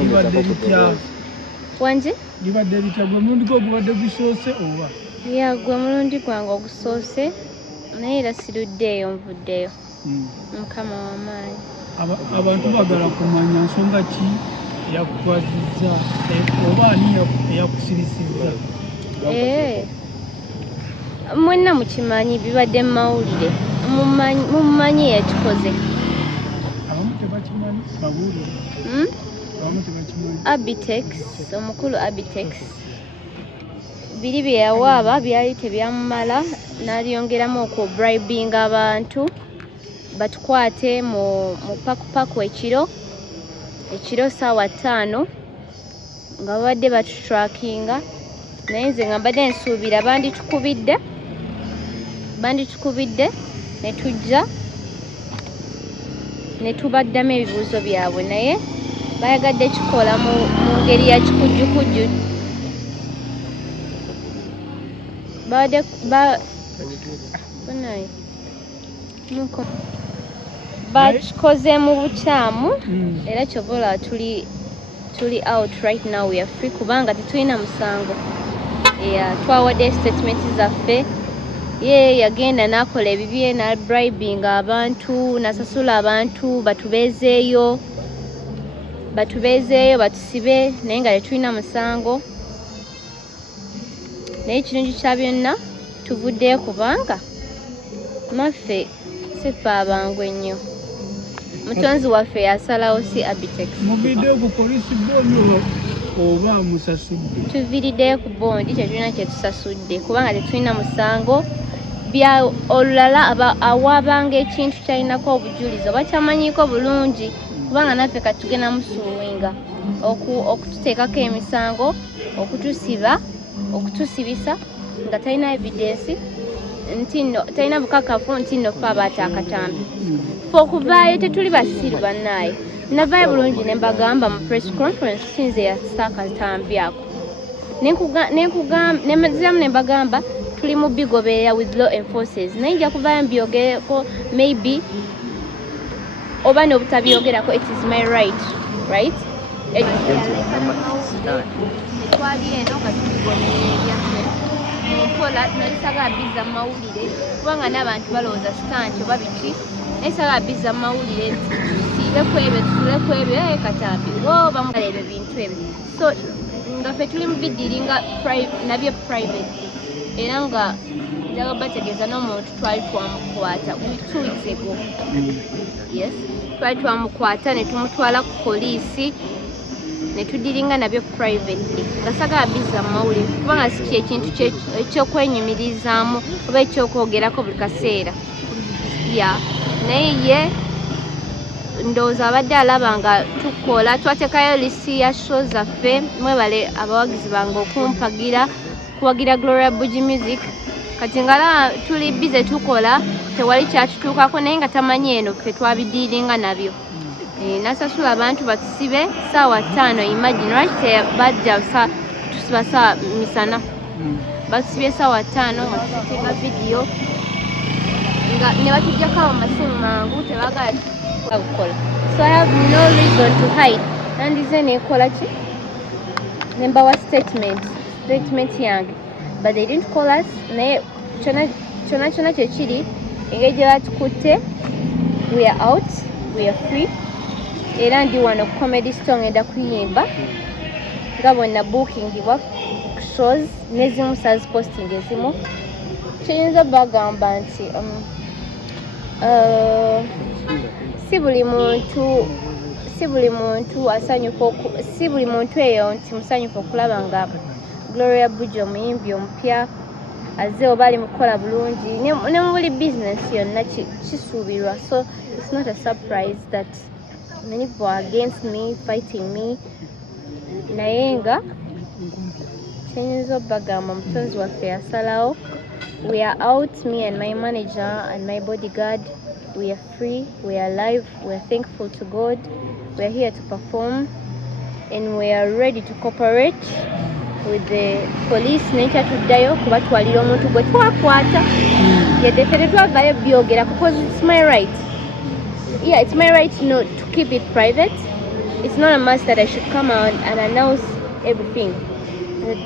libadde litya wanje libadde litya gwe mulundi gwo gubadde gusoose oba ya gwe mulundi gwange ogusoose naye era siruddeeyo nvuddeyo mukama w'amaanyi abantu bagala kumanya nsonga ki eyakutwazizza oba ani eyakusirisizza mwenna mukimanyi bibadde mu mawulire mumanyi yakikoze abamu tebakimanyi babuulire abamu tebakimanyi Abtex omukulu Abtex biri bye yawaaba byali tebyamumala n'alyongeramu okubribinga abantu batukwate mu pakupaku ekiro ssaawa 5 nga babadde batutrakinga naye nze nga mbadde nsuubira banditukubidde ne tujja ne tubaddamu ebibuuzo byabwe naye bayagadde kikola mu ngeri ya kikujjukujju bakikoze mu bukyamu era kyobola tuli out right now, we are free kubanga tetulina musango twawadde statement zaffe ye yagenda n'akola ebibye na bribing abantu nasasula abantu batubeezeeyo batusibe naye nga tetulina musango naye ekirungi kya byonna tuvuddeyo kubanga maffe siffe abangu ennyo mutonzi waffe yasalawo si Abtex muviddeyo ku poliisi bondi oba musasudde tuviriddeyo ku bondi tetulina kyetusasudde kubanga tetulina musango bya olulala awaabanga ekintu kyalinako obujulizi oba kyamanyiiko bulungi kubanga naffe katugenda musuuwinga okututeekako emisango okutusiba okutusibisa nga talina evidence nti nno talina bukakafu nti nno ffe abaata akatambi fe okuvaayo tetuli basiru bannaaye navaayo bulungi ne mbagamba mu press conference sinze yasa akatambi ako nemaziramu ne mbagamba tuli mu bigoberera with law enforcers naye nja kuvaayo mbyogereko maybe oba n'obutabyogerako it is my right twali eno nga tuligoberera ebyaffe mpola nalisaga abiza mu mawulire kubanga n'abantu balowooza sitanti oba biki nalisaga abiza mu mawulire tusiibeku ebyo tusuleku ebyo katambi oba mugala ebyo bintu ebyo so nga ffe tuli mu bidiringa nabyo private era nga njaga bategeeza n'omuntu twali twamukwata 2 weeks ago yes twali twamukwata ne tumutwala ku poliisi ne tudiringa nabyo privately nga sagala biza mu mawulire kubanga si ekintu ekyokwenyumirizaamu oba ekyokwogerako buli kaseera naye ye ndowooza abadde alaba nga tukola twateekayo lisi ya show zaffe mwebale abawagizi bange okumpagira kuwagira Gloria Buggie music kati ngala tuli bize tukola tewali kyatutuukako naye nga tamanyi eno ffe twabidiringa nabyo nasasula abantu batusibe ssaawa 5 imagine lwaki bajja tusiba saa misana batusibye ssaawa 5 nga tuteeka vidiyo nga ne batujjako amasimu mangu tebagala kukola so I have no reason to hide nandize nekola ki nembawa statement yange but they didn't call us naye kyona kyekiri engeri gye batukutte we are out we are free era ndi wano ku comedy store ngenda kuyimba nga bonna bookingibwa shows nezimu sales posting ezimu kiyinza bagamba nti si buli muntu eyo nti musanyufu okulaba nga Gloria Buggie omuyimbi omupya azze oba ali mukola bulungi ne mu buli business yonna kisuubirwa so it's not a surprise that many people are against me fighting me naye nga kyenyinza obagamba mutonzi waffe yasalawo we are out me and my manager and my bodyguard we are free we are alive we are thankful to God we are here to perform and we are ready to cooperate with the police nekyatuddayo kubatwalira omuntu gwe twakwata yadde ffe tetwavayo byogera because it's my right it's my right to keep it private it's not a must that I should come out and announce everything.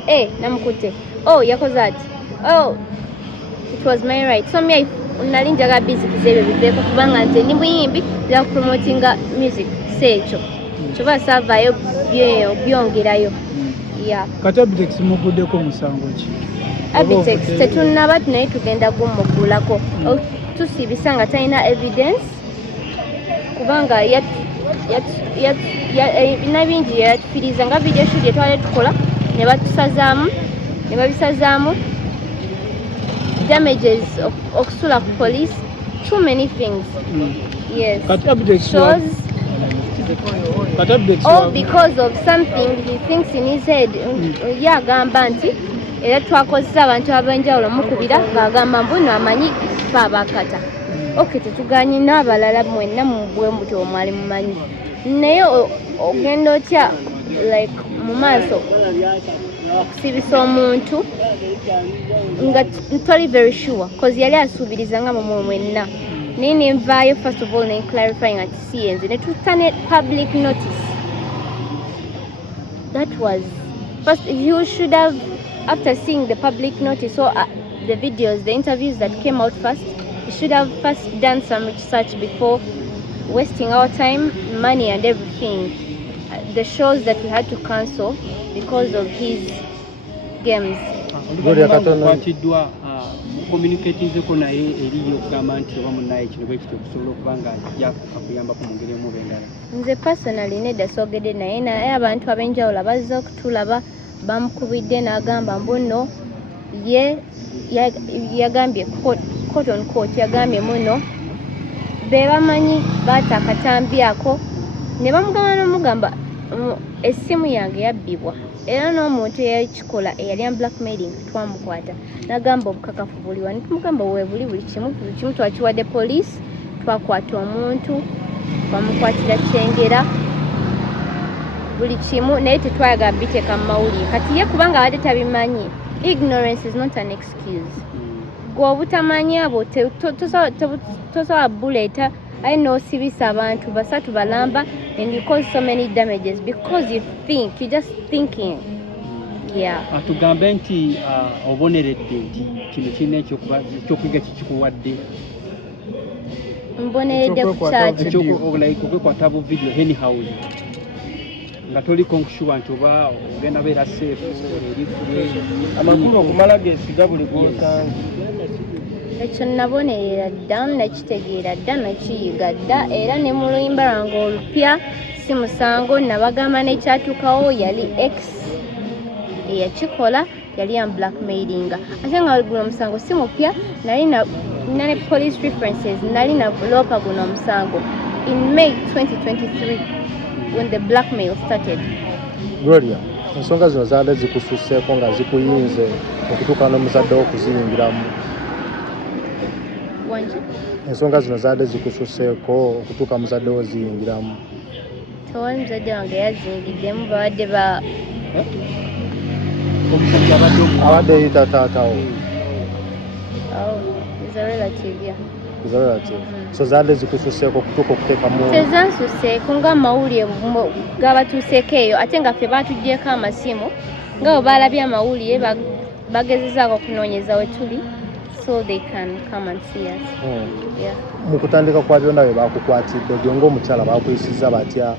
Hey, namukutte. Oh, yakoze ati. Oh, it was my right. So me nali njaga busy kizebe biveko kubanga nze ndi muyimbi bya promotinga music secho. Choba savayo byongerayo. Yeah. Kati Abtex muguddeko musango ki? Abtex tetunaba naye tugenda gummugulako. Tusibisa nga talina evidence kubanga nabingi yatufiriza nga video shoot yetwale tukola ne babisazaamu damages okusula ku police, too many things. Yes. Kati Abtex shows all because of something he thinks in his head. Yagamba nti era twakozesa abantu abenjawulo mukubira ng'agamba mbuno amanyi fa abakata. Okay, tetuganye n'abalala mwenna mubwe mbuto omwali mumanyi naye ogenda otya like mu maaso okusibisa omuntu nga toli very sure cause yali asuubiriza nga mumwe mwenna naye nenvaayo first of all ne clarifying ati si yenze ne tutane public notice. That was first, you should have, after seeing the public notice or the videos, the interviews that came out first, you should have first done some research before wasting our time, money and everything. The shows that we had to cancel because of his games. Communicatingeko naye eriyo kugamba nti oba munnaye kino bwe kityo kusobola okuba nga yakufa kuyambako mu ngeri emu bengala. Nze personally nedda soogedde naye abantu ab'enjawulo bazze okutulaba bamukubidde n'agamba mbuno ye yagambye court on court yagambye muno be bamanyi baata akatambi ako ne bamugamba n'omugamba essimu yange yabbibwa era n'omuntu eyakikola eyali blackmailing twamukwata n'agamba obukakafu buli wano tumugamba buli kimu twakiwadde police twakwata omuntu twamukwatira kyengera buli kimu naye tetwayagala biteeka mu mawulire kati ye kubanga abadde tabimanyi. Ignorance is not an excuse. Gwe obutamanyi abo tosobola buleeta I know sibisa abantu basatu balamba and you cause so many damages because you're just thinking. Yeah. Atugambe nti oboneredde nti kino kirina ekyokuyiga kikikuwadde. Mboneredde ku kyaki. Okwekwata bu video anyhow. Nga toliko nkushuwa nti oba ogenda beera safe amakulu okumala gesiga buli gwosanga. Ekyo nabonerera dda nakitegeera dda nakiyiga dda era ne mu luyimba lwange olupya si musango nabagamba nekyatuukawo yali ex eyakikola yali ya blackmailing ate nga guno omusango si mupya nalina police references nalina bulopa guno omusango in May 2023 when the blackmail started. Gloria, ensonga zino zaadde zikususeeko nga zikuyinze okutuuka n'omuzadde okuziyingiramu. Ensonga zino zaadde zikususeeko okutuuka muzadde oziyingiramu. Tewali muzadde wange yazingiddemu babadde abadde eyita taatawo. Is a relative, yeah. Is a relative. So zaadde zikususeeko okutuuka okuteekamu. Tezansuseeko nga amawulire gabatuuseeko eyo ate nga ffe baatugyeko amasimu nga bwe baalabye amawulire bagezezaako okunoonyeza we tuli. So they can come and see us. Yeah. Mukutandika kwa byonna bye bakukwatidde gwe ng'omukyala bakuyisizza batya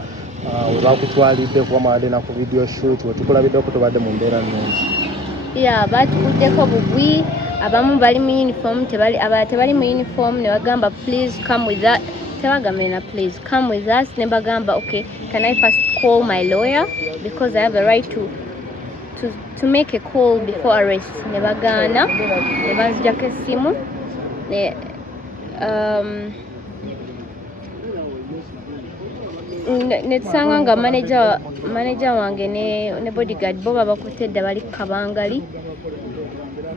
we bakutwalidde kuba mwadde na ku video shoot we tukulabiddeko tobadde mu mbeera nnungi. Yeah, batukuddeko bugwi abamu bali mu uniform abalala tebali mu uniform ne bagamba please come with us. Tebagambye na please come with us ne bagamba okay can I first call my lawyer because I have a right to make a call before arrest. Ne bagaana ne banzijako essimu ne tusanga nga manager wange ne bodyguard bo babakutte dda bali kabangali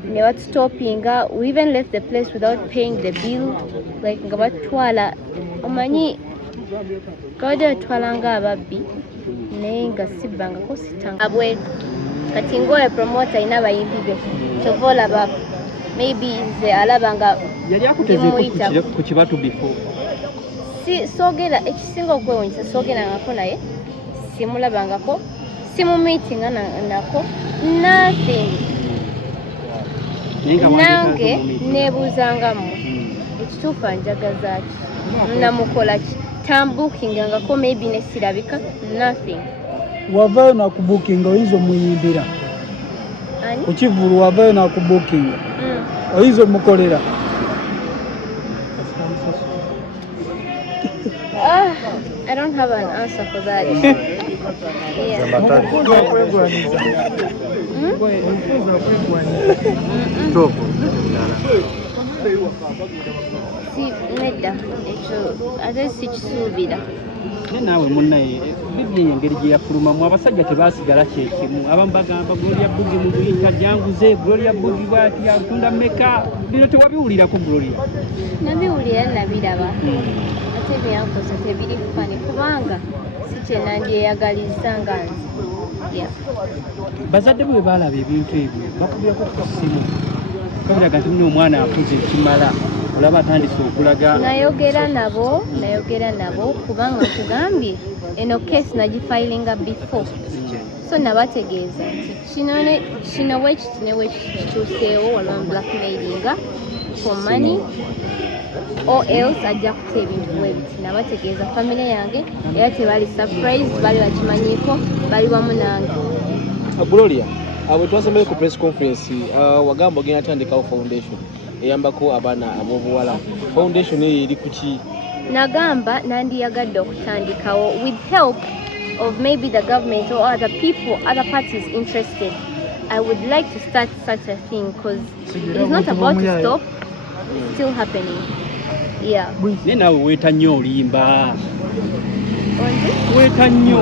ne batustopinga. We even left the place without paying the bill like nga batwala omanyi gabadde batwala nga ababbi naye nga sibbangako sitanga abwe kati ng'oyo promoter alina abayimbi be kyova olaba maybe nze alaba nga yali akutezeeko ku kibatu before soogera ekisinga okwewunyisa soogerangako naye simulabangako simumeetinga nako nothing nange nebuuzangamu ekituufu anjagaza ki namukola ki tambuukingangako maybe nesirabika nothing wavayo nakubukinga oyinza omuyimbira ku kivulu wavayo nakubukinga oyinza omukolera I don't have an answer for that. Nedda ekyo ate sikisuubira naye naawe munnaye bibiliya engeri gye yafulumamu abasajja tebaasigala kyekimu abamu bagamba Gloria Buggie mu buyinka janguze Gloria Buggie bw'ati atunda mmeka bino tewabiwulirako Gloria nabiwulira nabiraba ate byankosa tebiri fani kubanga si kye nandyeyagaliza nga nze bazadde bwe baalaba ebintu ebyo bakubirako ku ssimu babiraga nti muno omwana akuze ekimala olaba atandise okulaga nayogera nabo kubanga nkugambye eno case nagifilinga before so nabategeeza nti kino wekiti ne wekituuseewo waliwo blackmailinga for money or else ajja kuta ebintu bwebiti nabategeeza famire yange era tebali surprise bali bakimanyiiko bali wamu nange Gloria bwe twasembere ku press conference wagamba ogenda tandikawo foundation eyambako abaana ab'obuwala foundation eyo eri kuki nagamba nandiyagadde okutandikawo with help of maybe the government or other people, other parties interested. I would like to start such a thing because it's not about to stop, it's still happening. Yeah. Naye naawe weeta nnyo olimba weeta nnyo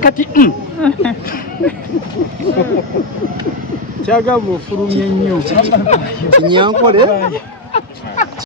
kati kyagamba ofulumye nnyo kinyankole